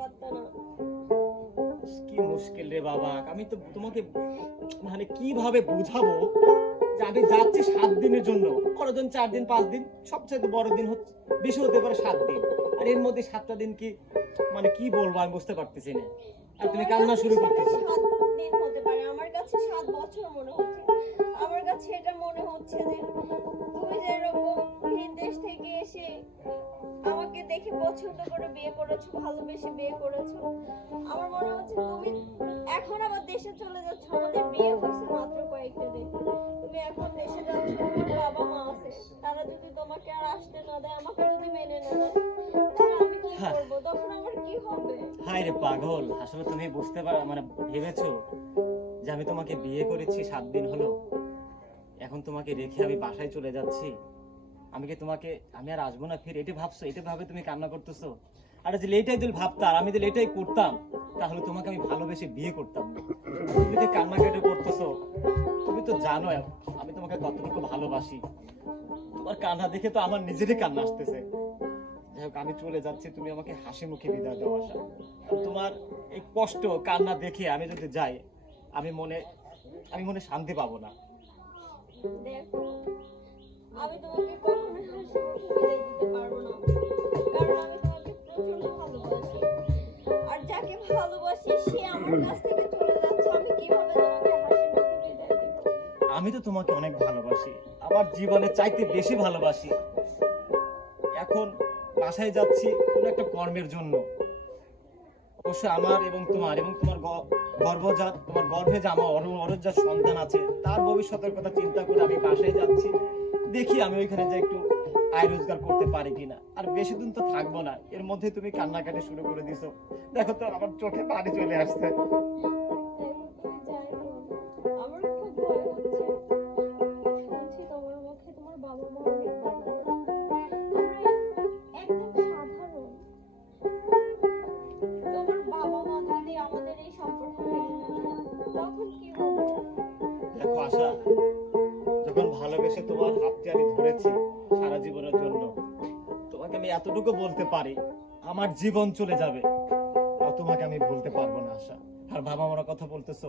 পারতা না। কি মুশকিল রে বাবা, আমি তো তোমাকে মানে কিভাবে বুঝাবো যে আমি যাচ্ছি 7 দিনের জন্য, বড়দিন 4 দিন 5 দিন, সবচেয়ে বড় দিন হচ্ছে বেশি হতে পারে 7 দিন, আর এর মধ্যে 7টা দিন কি মানে কি বলবো আমি বুঝতে পারতেছি না। আর তুমি কান্না শুরু করতেছো। 7 দিন হতে পারে, আমার কাছে 7 বছর মনে হচ্ছে। আমার কাছে এটা মনে হচ্ছে যে তুমি যেরকম ভিন দেশ থেকে এসে আমাকে দেখে পছন্দ করে বিয়ে করেছো, ভালোবেসে বিয়ে করেছো, আমার মনে হচ্ছে তুমি এখন আবার দেশে চলে যাচ্ছ। আমাদের বিয়ে হয়েছে মাত্র কয়েকটা দিন, তুমি এখন দেশে যাচ্ছ। আমার বাবা মা আছে, তারা যদি তোমাকে আর আসতে না দেয়, আমাকে যদি মেনে না নেয়, তাহলে আমি কি করবো? তখন আমার কি হবে? হায় রে পাগল, আসলে তুমি বুঝতে পারো মানে ভেবেছো যে আমি তোমাকে বিয়ে করেছি 7 দিন হলো, এখন তোমাকে রেখে আমি বাসায় চলে যাচ্ছি, আমি কি তোমাকে আমি আর আসবো না ফিরে, এটা ভাবছো? এটা ভাবে তুমি কান্না করতেছো? আর যদি এটাই দিল ভাবতা আর আমি যদি এটাই করতাম, তাহলে তোমাকে আমি ভালোবেসে বিয়ে করতাম না। তুমি যে কান্নাকাটি করতেছো, তুমি তো জানো আমি তোমাকে কতটুকু ভালোবাসি। তোমার কান্না দেখে তো আমার নিজেরই কান্না আসতেছে। যাই হোক, আমি চলে যাচ্ছি, তুমি আমাকে হাসি মুখে বিদায় দাও আশা। তোমার এই কষ্ট কান্না দেখে আমি যদি যাই, আমি মনে শান্তি পাবো না। দেখো, আমি তোমাকে কখনোই হাসি মুখে বিদায় দিতে পারবো না, কারণ আমি তোমাকে প্রচন্ড ভালোবাসি। আর যাকে ভালোবাসি সে আমার কাছ থেকে চলে যাচ্ছে, আমি কিভাবে তোমাকে হাসি মুখে বিদায় দিব? আমি তো তোমাকে অনেক ভালোবাসি, আমার জীবনের চাইতে বেশি ভালোবাসি। এখন বাসায় যাচ্ছি কোনো একটা কর্মের জন্য, অবশ্য আমার এবং তোমার গর্ভজাত, তোমার গর্ভে যে আমার অরজাত সন্তান আছে, তার ভবিষ্যতের কথা চিন্তা করে আমি বাসায় যাচ্ছি। দেখি আমি ওইখানে যে একটু আয় রোজগার করতে পারি কিনা। আর বেশি দিন তো থাকবো না, এর মধ্যে তুমি কান্নাকাটি শুরু করে দিছো। দেখো তো আমার চোখে পানি চলে আসছে। দেখো, তুমি যাই বলো, আমার খুব ভয় হচ্ছে। শুনছি তোমার মুখে তোমার বাবা মা অনেক ভালো, আমরা একদম সাধারণ। তোমার বাবা মা যদি আমাদের এই সম্পর্ক মেনে না নেয়, তখন কি হবে? দেখো আশা, যখন ভালোবেসে তোমার হাতটি আমি ধরেছি সারা জীবনের জন্য, তোমাকে আমি এতটুকু বলতে পারি, আমার জীবন চলে যাবে আর তোমাকে আমি বলতে পারবো না আশা। আর বাবা মার কথা বলতেছো,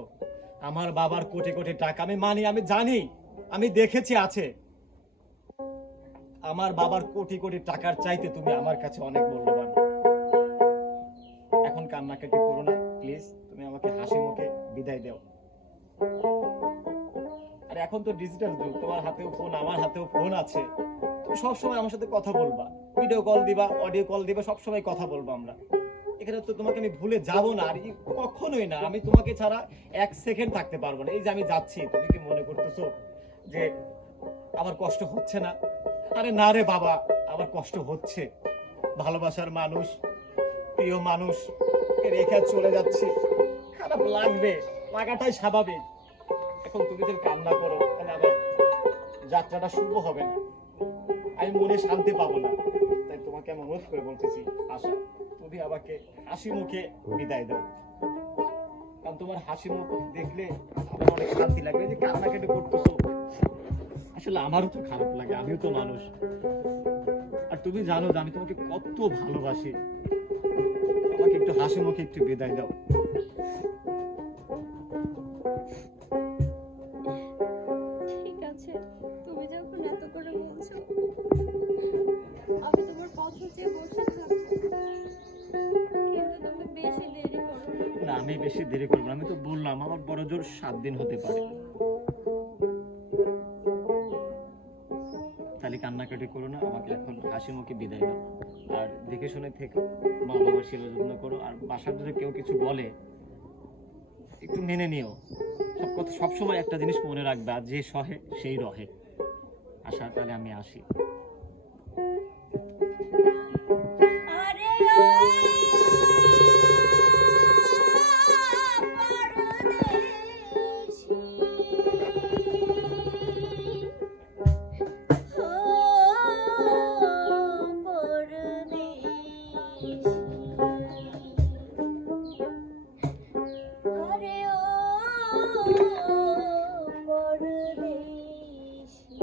আমার বাবার কোটি কোটি টাকা, আমি মানি, আমি জানি, আমি দেখেছি আছে। আমার বাবার কোটি কোটি টাকার চাইতে তুমি আমার কাছে অনেক মূল্যবান। এখন কান্নাকাটি করো না প্লিজ, তুমি আমাকে হাসি মুখে বিদায় দাও। আর এখন তো ডিজিটাল যুগ, তোমার হাতেও ফোন, আমার হাতেও ফোন আছে, তুমি সবসময় আমার সাথে কথা বলবা, ভিডিও কল দিবা, অডিও কল দিবা, সবসময় কথা বলবো আমরা। এখানে তো তোমাকে আমি ভুলে যাব না, আর কখনোই না, আমি তোমাকে ছাড়া 1 সেকেন্ড থাকতে পারবো না। এই যে আমি যাচ্ছি, তুমি কি মনে করতেছো যে আমার কষ্ট হচ্ছে না? আরে না রে বাবা, আমার কষ্ট হচ্ছে। ভালোবাসার মানুষ, প্রিয় মানুষ রেখে চলে যাচ্ছি, খারাপ লাগবে, লাগাটাই স্বাভাবিক। এখন তুমি যদি কান্না করো, তাহলে আমার যাত্রাটা শুভ হবে না, আমি মনে শান্তি পাবো না। তাই তোমাকে আমি অনুরোধ করে বলতেছি আশা, তুমি আমাকে হাসি মুখে বিদায় দাও, কারণ তোমার হাসি মুখ দেখলে আমার অনেক শান্তি লাগবে। যে কান্নাকাটি করতেছো, আসলে আমারও তো খারাপ লাগে, আমিও তো মানুষ। আর তুমি জানো যে আমি তোমাকে কত ভালোবাসি, আমাকে একটু হাসি মুখে একটু বিদায় দাও। ঠিক আছে, তুমি যখন এত করে বলছো, আমি তোমার কথা চেয়ে বসে থাকবো, কিন্তু তুমি বেশি দেরি করো না। না, আমি বেশি দেরি করবো না, আমি তো বললাম আমার বড় জোর 7 দিন হতে পারে। তাহলে কান্নাকাটি করো না, আমাকে এখন হাসি মুখে বিদায় দাও। আর দেখে শুনে থেকো, মা বাবার সেবা যত্ন করো। আর বাসার যদি কেউ কিছু বলে, একটু মেনে নিও। সবসময় একটা জিনিস মনে রাখবে, আর যে সহে সেই রহে। আশা, তাহলে আমি আসি। আরে পরদেশী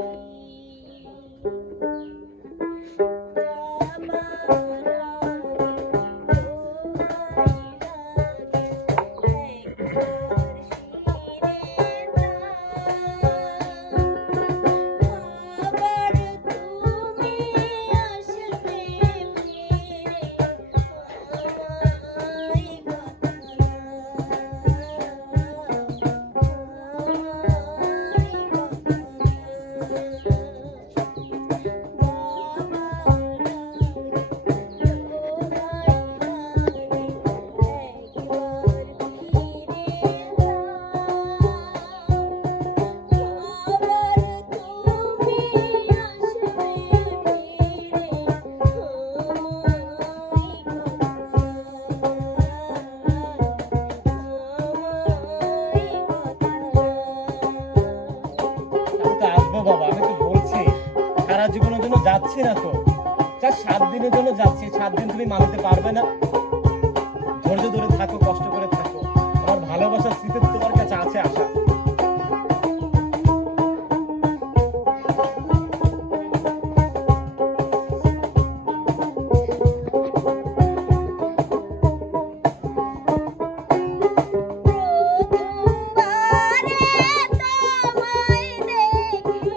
যাচ্ছি না তো, যা 7 দিনের জন্য যাচ্ছি, 7 দিন তুমি মানতে পারবে না? ধৈর্য ধরে থাকো, কষ্ট করে থাকো, আমার ভালোবাসার স্মৃতি তোমার কাছে আছে আশা। প্রথমবারে তোমায় দেখে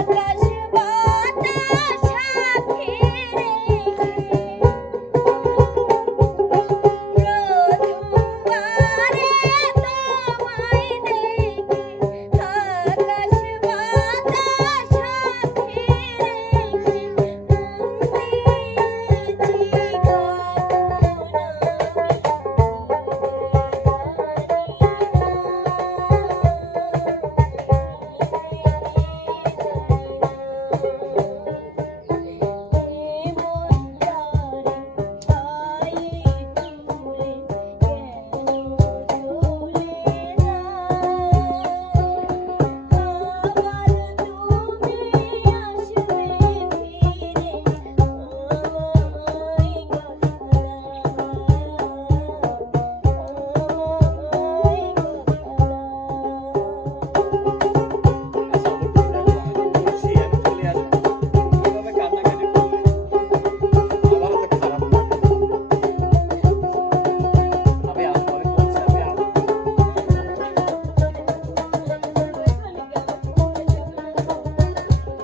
আকাশ বাতাস সাথে রেখে, প্রথমবারে তোমায় দেখে আকাশ বাতাস সাথে রেখে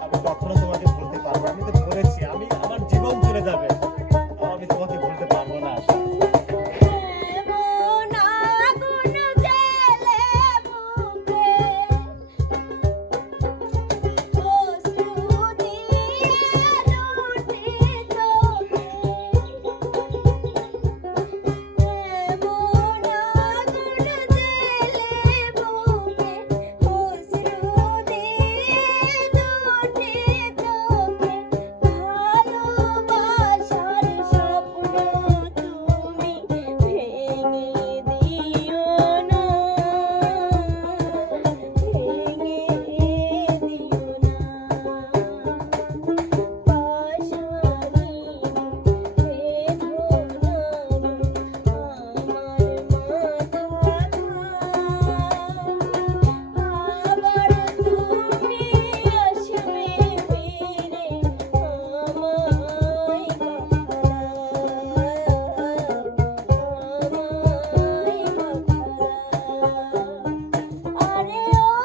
আমি কখনো তোমাকে ভুলতে পারবো না। আমি তো বলেছি আমি আমার জীবন চলে যাবে, আমি তোমাকে ভুলতে পারবো না আশা। এমন আগুন জ্বেলে বুকে অশ্রু দিয়ে দুটি চোখে, এমন আগুন জ্বেলে বুকে অশ্রু দিয়ে দুটি চোখে, ভালোবাসার স্বপ্ন তুমি ভেঙে দিও না, ভেঙে দিও না। পাশানি রেখো না আমার মাথা, আবার তুমি আসবে ফিরে আমায় আরে ও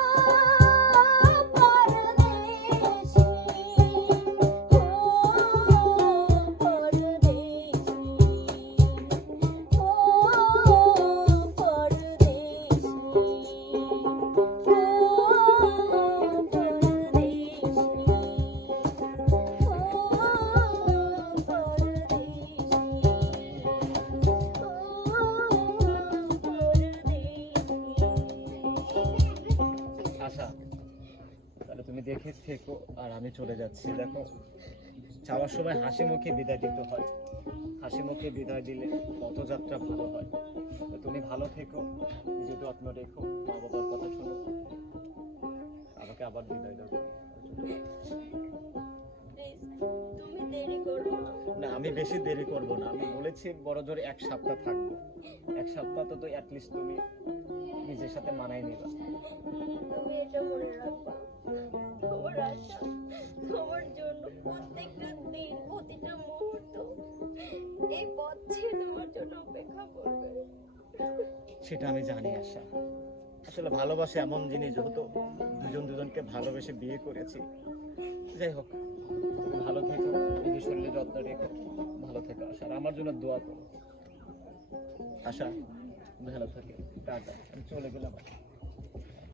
পরদেশি, ও পরদেশি, ও আশা, তাহলে তুমি দেখে থেকো আর আমি চলে যাচ্ছি। দেখো, যাওয়ার সময় হাসি মুখে বিদায় দিতে হয়, হাসি মুখে বিদায় দিলে পথযাত্রা ভালো হয়। তো তুমি ভালো থেকো, নিজের যত্ন রেখো, মা বাবার কথা শোনো, আমাকে আবার বিদায় দাও। তুমি দেরি করো না। না, আমি বেশি দেরি করব না। আমি বলেছি বড় জোরে 1 সপ্তাহ থাকবো। 1 সপ্তাহ তো অ্যাটলিস্ট তুমি নিজের সাথে মানায় নিবা। তুমি এটা মনে রাখবা, তোমার আশা তোমার জন্য প্রত্যেকটা দিন, প্রতিটা মুহূর্ত এই পথ ছেড়ে তোমার জন্য অপেক্ষা করবে। সেটা আমি জানি আশা। আসলে ভালোবাসা এমন জিনিস, যেহেতু দুজন দুজনকে ভালোবেসে বিয়ে করেছি। যাই হোক, তুমি ভালো থেকো, নিজের শরীরে যত্ন রেখো, ভালো থেকো আশা, আর আমার জন্য দোয়া করো আশা। ভালো থাকে, টাটা, আমি চলে গেলাম।